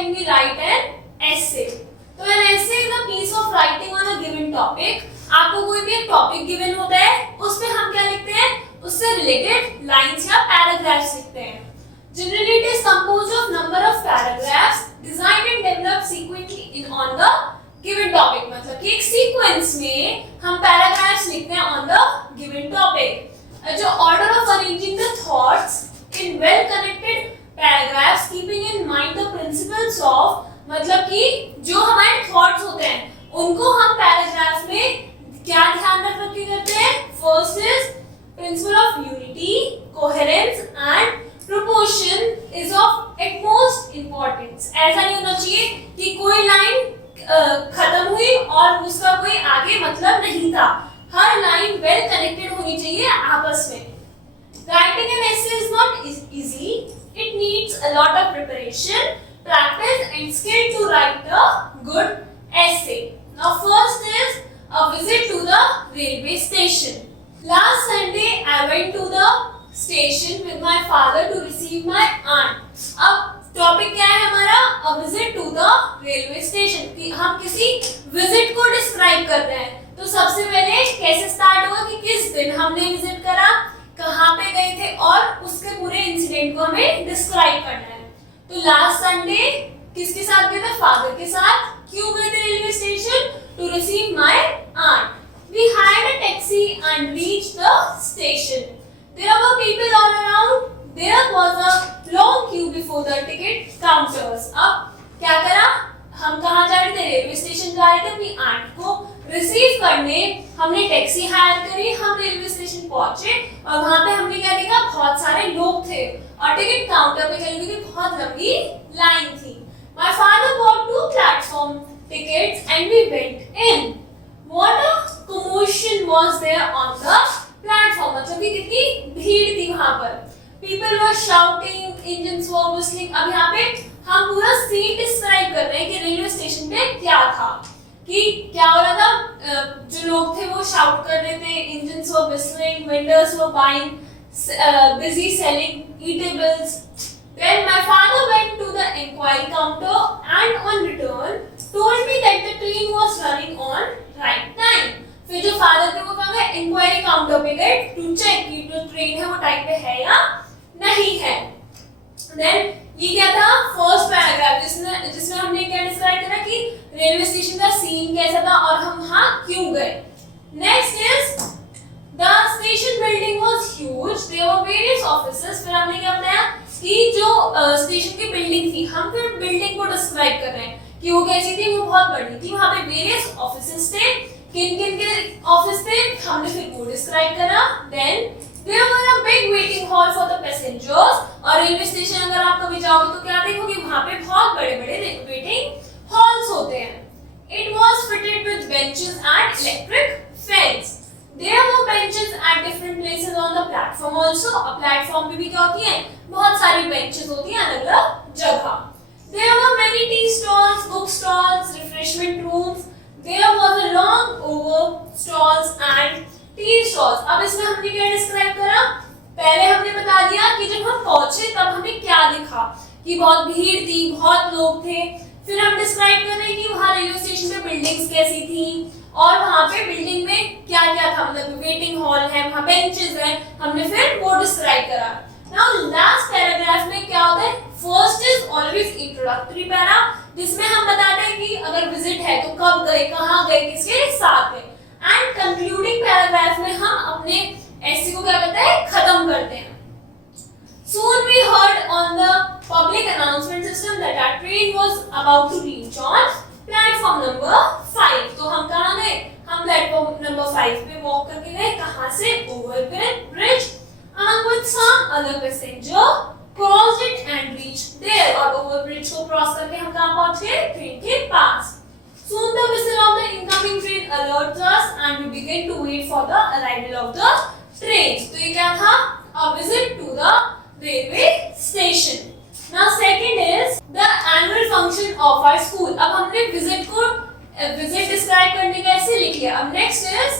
can we write an essay? तो an essay is a piece of writing on a given topic. आपको कोई भी एक topic given होता है, उस पे हम क्या लिखते हैं, उससे रिलेटेड लाइंस या पैराग्राफ्स लिखते हैं. Generally it is composed of number of paragraphs designed and developed sequentially in on the given topic. मतलब कि एक सीक्वेंस में हम पैराग्राफ्स लिखते हैं on the given topic. जो order of arranging the thoughts in well connected paragraphs keeping in mind the principles of, मतलब कि जो हमारे थॉट्स होते हैं उनको हम पैराग्राफ में क्या ध्यान रख के करते हैं. First is principle of unity, coherence and proportion is of utmost importance. ऐसा नहीं होना चाहिए कि कोई लाइन खत्म हुई और उसका कोई आगे मतलब नहीं था. हर लाइन वेल कनेक्टेड होनी चाहिए आपस में. Writing an essay is not easy. It needs a lot of preparation, practice and skill to write a good essay. Now first is a visit to the railway station. Last Sunday I went to the station with my father to receive my aunt. अब topic क्या है हमारा, a visit to the railway station. कि हम किसी visit को describe कर रहे हैं. तो सबसे पहले कैसे स्टार्ट होगा कि किस दिन हमने विजिट करा, कहाँ पे गए थे और उसके पूरे इंसिडेंट को हमें डिस्क्राइब करना है. तो लास्ट संडे किसके साथ गए थे, फादर के साथ. क्यों गए थे railway station, to receive my aunt. We hired a taxi and reached the station. There were people all around. There was a long queue before the ticket counters. अब क्या करा, हम कहाँ जा रहे थे, रेलवे स्टेशन जा रहे थे अपनी आंट को रिसीव करने. हमने टैक्सी हायर करी, हम रेलवे स्टेशन पहुंचे और वहां पे हमने क्या देखा, बहुत सारे लोग थे और टिकट काउंटर पे चलने की बहुत लंबी लाइन थी. My father bought 2 platform tickets and we went in. What a commotion was there on the platform. मतलब कि कितनी भीड़ थी वहां पर. People were shouting, engines were whistling. अब यहाँ पे हम पूरा सीन डिस्क्राइब कर रहे हैं कि रेलवे स्टेशन पे क्या था, कि क्या हो रहा था. जो लोग थे वो शाउट कर रहे थे, engines were whistling, vendors were buying, busy selling eatables. Then my father went to the inquiry counter and on return told me that the train was running on right time. फिर जो father थे वो कहाँ गए, inquiry counter पे गए to check कि जो ट्रेन है वो टाइम पे है या नहीं है. Then ये क्या था, फर्स्ट पैराग्राफ जिसमें हमने क्या डिस्क्राइब करा कि रेलवे स्टेशन का सीन कैसा था और हम वहां क्यों गए. Next is the station building was huge. There were various offices. फिर हमने क्या बताया कि जो स्टेशन की बिल्डिंग थी, हम फिर बिल्डिंग को डिस्क्राइब कर रहे हैं कि वो कैसी थी, वो बहुत बड़ी थी. वहां पे वेरियस ऑफिसेस थे. किन किन के ऑफिस थे हमने फिर वो डिस्क्राइब करा. Then There were a big waiting hall for the passengers. और रेलवे स्टेशन अगर आप कभी जाओगे तो क्या देखोगे, वहाँ पे बहुत बड़े-बड़े वेटिंग हॉल्स होते हैं. It was fitted with benches and electric fans. There were benches at different places on the platform also. अब प्लेटफॉर्म पे भी क्या होती है, बहुत सारी बेंचेस होती हैं अलग-अलग जगह. There were many tea stalls, book stalls, refreshment rooms. There was a long over stalls and tea stalls. अब इसमें हमने क्या डिस्क्राइब करा, पहले हमने बता दिया कि जब हम पहुंचे तब हमें क्या दिखा, कि बहुत भीड़ थी, बहुत लोग थे. फिर हम डिस्क्राइब कर रहे हैं कि वहाँ रेलवे स्टेशन पे बिल्डिंग्स कैसी थी और वहाँ पे बिल्डिंग में क्या क्या था, मतलब वेटिंग हॉल है, वहाँ बेंचेस हैं, हमने फिर वो डिस्क्राइब करा. नाउ लास्ट पैराग्राफ में क्या होता है, first is always introductory para, जिसमें हम बताते हैं कि अगर विजिट है तो कब गए, कहाँ गए, किसके साथ गए. एंड कंक्लूडिंग पैराग्राफ में हम अपने ऐसे को क्या करते हैं, खत्म करते हैं. Soon we heard on the public announcement system that our train was about to reach on platform number 5. तो हम कहाँ गए, हम प्लेटफॉर्म नंबर 5 पे वॉक करके गए. कहाँ से, overbridge bridge. along with some other passenger crossed it and reached there. और ओवरब्रिज को क्रॉस करके हम कहाँ पहुँच गए, ट्रेन के पास. Soon the whistle of the incoming train alerts us and we begin to wait for the arrival of the train. तो ये क्या था, a visit to the railway station. Now second is the annual function of our school. अब हमने visit को visit describe करने का ऐसे लिख लिया. अब next is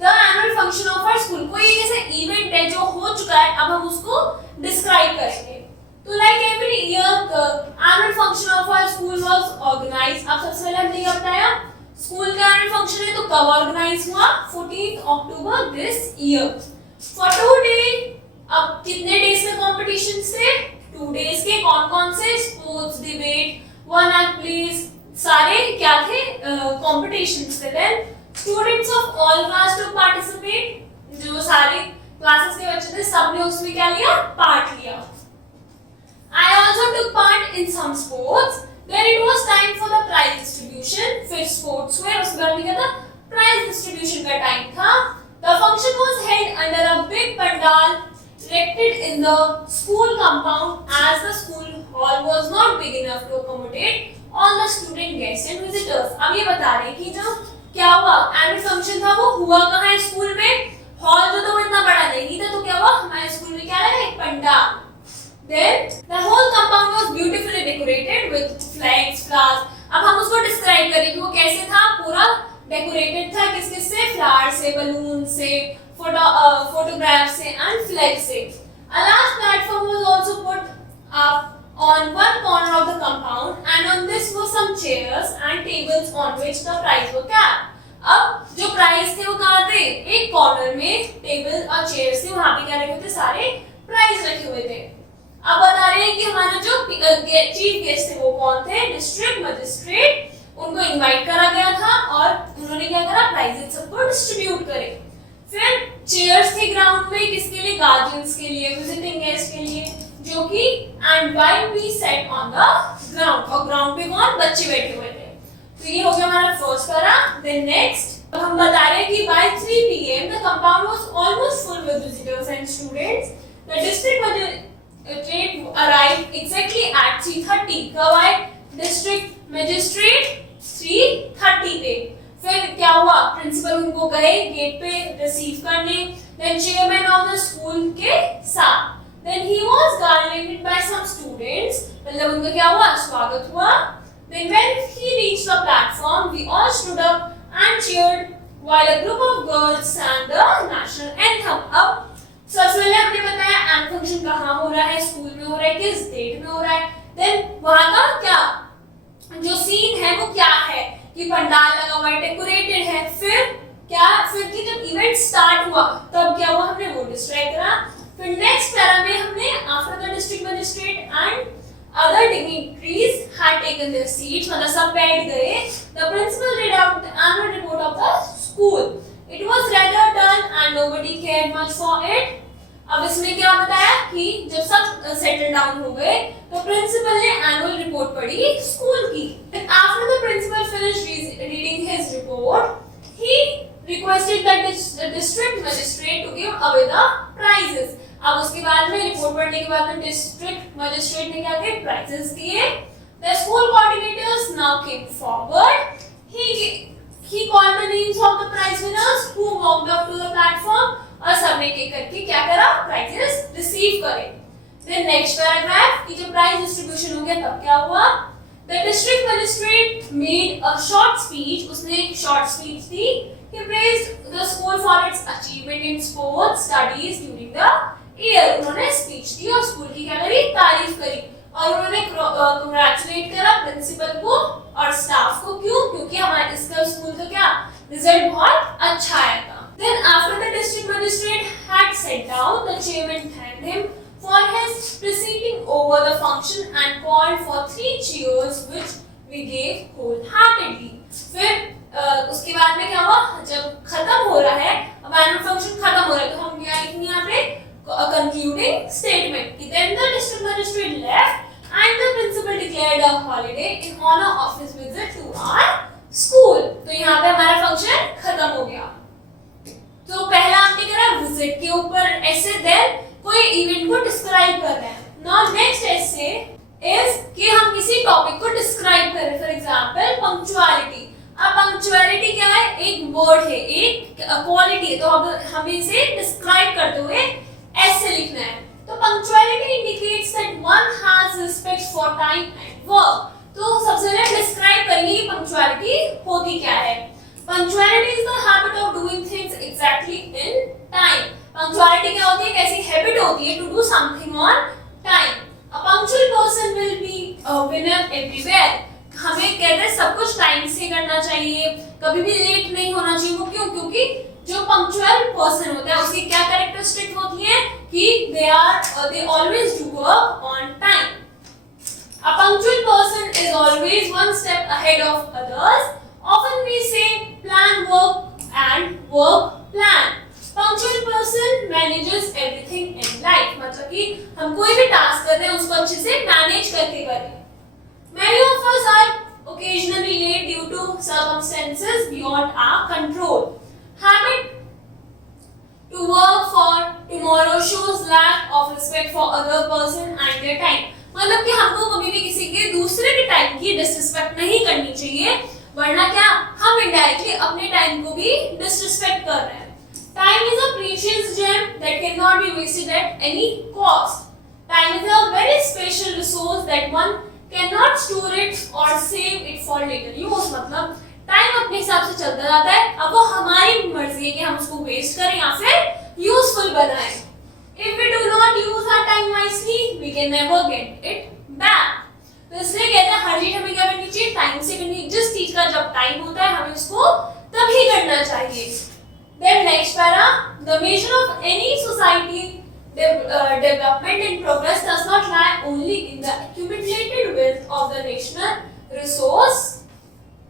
the annual function of our school. कोई ऐसा event है जो हो चुका है, अब हम उसको describe करेंगे. तो like every year the annual function of our school was organised. अब सबसे पहले हमने क्या बताया, स्कूल का एनुअल फंक्शन है तो कब ऑर्गेनाइज हुआ, 14 अक्टूबर दिस ईयर। फॉर 2 डे, अब कितने डेज में कंपटीशन से, 2 डेज के। कौन कौन से, sports, debate, one act plays, सारे क्या थे, कंपटीशंस थे। Then students of all class to participate, जो सारे क्लासेस के बच्चे थे सबने उसमें क्या लिया, पार्ट लिया। I also took part in some sports. Then it was time for the prize distribution. फिर sports हुए, उसके बाद क्या था, prize distribution का टाइम था। The function was held under a big pandal erected in the school compound as the school hall was not big enough to accommodate all the student guests and visitors. अब ये बता रहे हैं कि जो क्या हुआ, एनुअल फंक्शन था वो हुआ कहाँ है, स्कूल में। हॉल जो था वो इतना बड़ा नहीं था, तो क्या हुआ, हमारे स्कूल में क्या है, एक pandal. Then the whole compound was beautifully decorated with flags, flowers. अब हम उसको डिस्क्राइब करें कि वो कैसे था, पूरा डेकोरेटेड था, किस किस से, फ्लावर से, बलून से, फोटोग्राफ से एंड फ्लैग से। A large platform was also put up on one corner of the compound and on this were some chairs and tables on which the prize were kept. अब जो prize थे वो कहाँ थे, एक corner में table और चेयर्स थे, वहां पे क्या रखे थे, सारे प्राइज रखे हुए थे। अब बता रहे हैं कि हमारे जो चीफ गेस्ट थे वो कौन थे, डिस्ट्रिक्ट मजिस्ट्रेट, उनको इनवाइट करा गया था और उन्होंने क्या करा, प्राइजेस सबको डिस्ट्रीब्यूट करे। फिर चेयर्स थे ग्राउंड में, किसके लिए, गार्जियंस के लिए, विजिटिंग गेस्ट के लिए, जो कि and while we set on the ground, और ग्राउंड पे कौन, बच्चे बैठे हुए थे। तो ये हो गया हमारा फर्स्ट पैरा। देन नेक्स्ट हम बता रहे हैं कि by 3 PM the compound was almost full with visitors and students. The district magistrate arrived exactly at 3:30. कब आए, डिस्ट्रिक्ट मजिस्ट्रेट 3:30 पे। फिर क्या हुआ, प्रिंसिपल उनको गए गेट पे रिसीव करने, then chairman of the school के साथ। Then he was garlanded by some students, मतलब उनका क्या हुआ, स्वागत हुआ। Then when he reached the platform, we all stood up and cheered while a group of girls sang the national anthem. अब सबसे पहले हमने बताया एनुअल फंक्शन कहाँ हो रहा है, स्कूल में हो रहा है, किस डेट में हो रहा है। देन वहाँ का क्या जो सीन है वो क्या है, कि पंडाल लगा हुआ है, डेकोरेटेड है। फिर क्या, फिर कि जब इवेंट स्टार्ट हुआ तब क्या हुआ, हमने वो डिस्क्राइब करा। फिर नेक्स्ट पैरा में हमने after the district magistrate and other dignitaries had taken their seats, मतलब सब बैठ गए, the principal read out the annual report of the school. It was rather dull and nobody cared much for it. अब इसमें क्या बताया कि जब सब सेटल डाउन हो गए तो प्रिंसिपल ने एनुअल रिपोर्ट पढ़ी स्कूल की। After the principal finished reading his report, he requested the district magistrate to give away the prizes. अब उसके बाद में रिपोर्ट पढ़ने के बाद में डिस्ट्रिक्ट मजिस्ट्रेट ने क्या किया, प्राइजेस दिए। The school coordinators now came forward. He called the names of the prize winners who walked up to the platform और सबने एक करके क्या करा, प्राइजेस रिसीव करे। Then next paragraph कि जब प्राइज डिस्ट्रीब्यूशन हो गया तब क्या हुआ, The district magistrate made a short speech. उसने एक short speech the. He praised the school for its achievement in sports studies during the year. उन्होंने स्पीच दी और स्कूल की क्या करी, तारीफ करी, और उन्होंने कंग्रेचुलेट करा प्रिंसिपल को और स्टाफ को। क्यों, क्योंकि हमारे इसका स्कूल का क्या रिजल्ट बहुत अच्छा आया था। Then after the district magistrate had sat down, the chairman thanked him for his presiding over the function and called for 3 cheers which we gave wholeheartedly. फिर उसके बाद में क्या हुआ, जब खत्म हो रहा है, अब एनुअल फंक्शन खत्म हो रहा है, तो हम क्या लिखेंगे यहाँ पे, a concluding statement. Then the district magistrate left and the principal declared a holiday in honor of his visit to our school. तो यहाँ पे हमारा फंक्शन खत्म हो गया। तो पहला हमने करा विजिट के ऊपर ऐसे, देन कोई इवेंट को डिस्क्राइब कर रहे हैं। नाउ नेक्स्ट ऐसे इज कि हम किसी टॉपिक को डिस्क्राइब करें, फॉर एग्जांपल पंक्चुअलिटी। अब पंक्चुअलिटी क्या है, एक वर्ड है, एक क्वालिटी है, तो अब हमें इसे डिस्क्राइब करते हुए ऐसे लिखना है। तो punctuality indicates that one has respect for time and work. तो सबसे पहले डिस्क्राइब करिए पंक्चुअलिटी होती क्या है। Punctuality is the habit of doing things exactly in time. Punctuality क्या होती है, कैसी हैबिट होती है, to do something on time. अब punctual person will be a winner everywhere. हमें कहते हैं सब कुछ टाइम से करना चाहिए, कभी भी लेट नहीं होना चाहिए। वो क्यों? क्योंकि जो पंक्चुअल पर्सन होता है उसकी क्या कैरेक्टरिस्टिक होती है कि they always do work on time. A punctual person is always one step ahead of others. Often we say plan work and work plan. Punctual person manages everything in life. मतलब कि हम कोई भी task कर रहे हैं उसको अच्छे से मैनेज करके करें। Many of us are occasionally late due to circumstances beyond our control. Habit to work for tomorrow shows lack of respect for other person and their time. मतलब कि हमको कभी भी किसी के दूसरे के टाइम की डिसरिस्पेक्ट नहीं करनी चाहिए, वरना क्या हम इनडायरेक्टली अपने टाइम को भी डिसरिस्पेक्ट कर रहे हैं। Time is a precious gem that cannot be wasted at any cost. Time is a very special resource that one cannot store it or save it for later use. मतलब time अपने हिसाब से चलता जाता है, अब वो हमारी मर्जी है कि हम उसको वेस्ट करें या फिर यूजफुल बनाएं। If we do not use our time wisely, we can never get it back. तो इसलिए कहते हैं हर चीज हमें क्या करनी चाहिए, टाइम से करनी। जिस चीज का जब टाइम होता है हमें उसको तभी करना चाहिए। Then next para, the measure of any society development and progress does not lie only in the accumulated wealth of the national resource,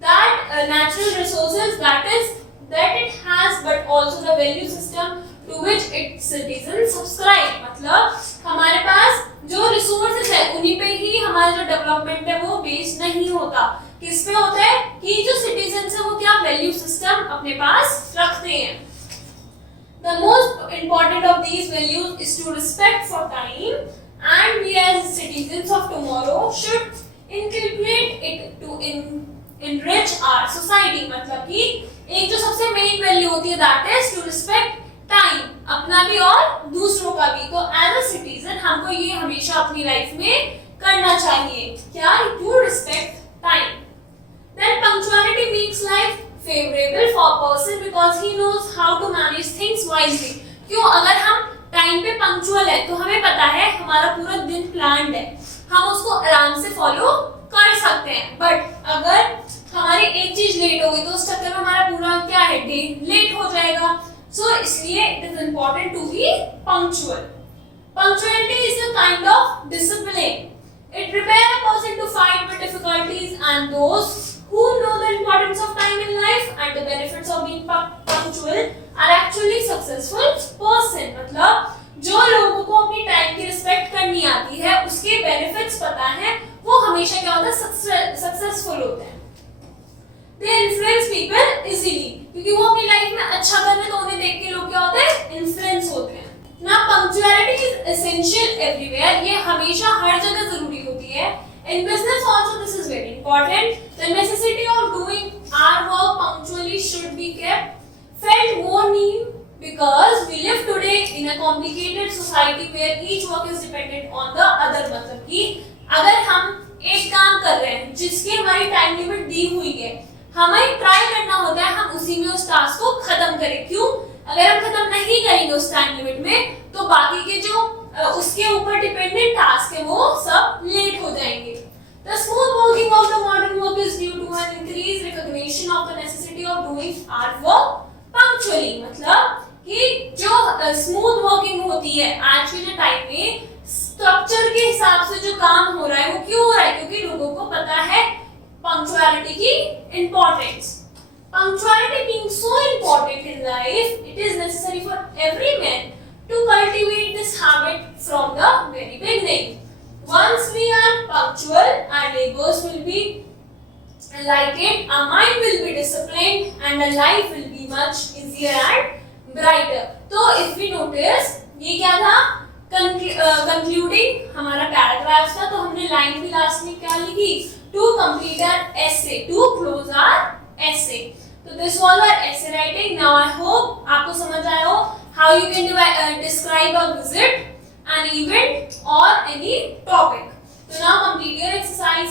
that natural resources that it has, but also the value system to which its citizens subscribe. मतलब हमारे पास जो resources है उन्हीं पे ही हमारा जो development है वो बेस्ड नहीं होता। किस पे होता है कि जो सिटीजन्स है वो क्या वैल्यू सिस्टम अपने पास रखते हैं। The most important of these values is to respect for time, and we as citizens of tomorrow should inculcate it to enrich our society. मतलब कि एक जो सबसे मेन वैल्यू होती है that is to respect time, अपना भी और दूसरों का भी। तो as a citizen हमको ये हमेशा अपनी लाइफ में करना चाहिए, क्या? To respect time. Then punctuality makes life favorable for a person because he knows how to manage things wisely. क्यों? अगर हम टाइम पे पंक्चुअल है तो हमें पता है हमारा पूरा दिन प्लान्ड है, हम उसको आराम से फॉलो कर सकते हैं। बट अगर हमारी एक चीज लेट हो गई तो उस चक्कर में हमारा पूरा क्या है, डे लेट हो जाएगा। सो इसलिए it is important to be punctual. Punctuality is a kind of discipline. It prepares a person to fight with difficulties, and those who know the importance of time in life and the benefits of being punctual are actually successful person. मतलब जो लोगों को अपनी time की respect करनी आती है, उसके बेनिफिट्स पता है, वो हमेशा क्या होता है, सक्सेसफुल होते हैं। They influence people easily, क्योंकि वो अपनी लाइफ में अच्छा कर रहे हैं तो उन्हें देख के लोग क्या होते हैं, इन्फ्लुएंस होते हैं। Now punctuality is essential everywhere. ये हमेशा हर जगह जरूरी होती है। In business also this is very important. The necessity of doing our work punctually should be felt more need because we live today in a complicated society where each work is dependent on the other. मतलब कि अगर हम एक काम कर रहे हैं जिसकी हमारी टाइम लिमिट दी हुई है, हमें ट्राई करना होता है हम उसी में उस टास्क को खत्म करें। क्यों? अगर हम खत्म नहीं करेंगे उस टाइम लिमिट में तो बाकी के जो उसके ऊपर डिपेंडेंट टास्क है वो सब लेट हो जाएंगे। The smooth working of the modern work is due to an increased recognition of the necessity of doing our work punctually. मतलब कि जो स्मूथ वर्किंग होती है आज के जो टाइम में, स्ट्रक्चर के हिसाब से जो काम हो रहा है वो क्यों हो रहा है? क्योंकि लोगों को पता है पंक्चुअलिटी की importance. Punctuality being so important in life, it is necessary for every man to cultivate this habit from the very beginning. Once we are punctual, our labors will be lightened, our mind will be disciplined, and our life will be much easier and brighter. तो if we notice, ये क्या था? Concluding हमारा paragraph था, तो हमने line भी last में क्या लिखी? To complete our essay, to close our essay. So this was our essay writing. Now I hope आपको समझ आया हो how you can describe a visit, an event or any topic. So now complete your exercise.